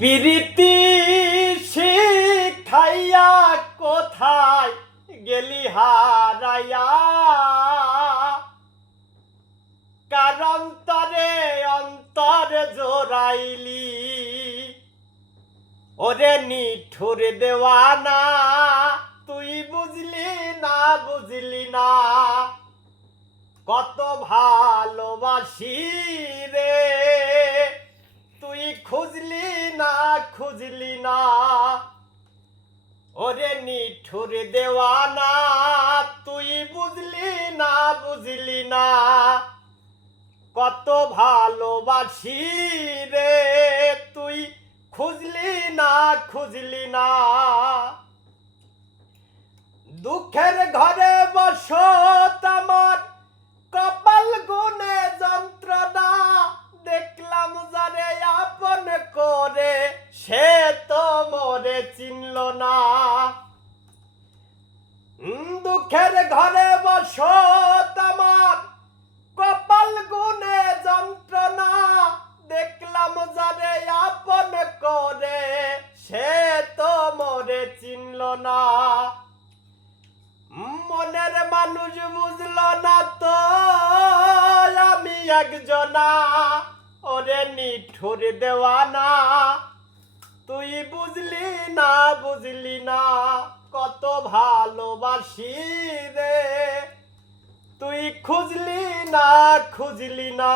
প্রীতি শিখাইয়া কোথায় গেলি হারাইয়া, কার অন্তরে অন্তর জোড়াইলি। ওরে নিঠুর দেওয়ানা, তুই বুঝলি না বুঝলি না, কত ভালোবাসি রে। তুই খুঁজলি না খুঁজলি না, ওরে নিঠুর দেওয়ানা, তুই বুঝলি না বুঝলি না, কত ভালোবাসি রে। তুই খুঁজলি না খুঁজলি না। দুঃখের ঘরে বসত আমার, কপাল গুনে যন্ত্রণা, দেখলাম যারে আপন করে, সে তো মোরে চিনল না। দুঃখের ঘরে বসত আমার, কপাল গুনে যন্ত্রণা, দেখলাম যারে আপন করে, সে তো মোরে চিনল না। মনের মানুষ বুঝল না তো আমি একজনা, ওরে নিঠুর দেওয়ানা, তুই বুঝলি না বুঝলি না, কত ভালোবাসি রে। তুই খুঁজলি না খুঁজলি না।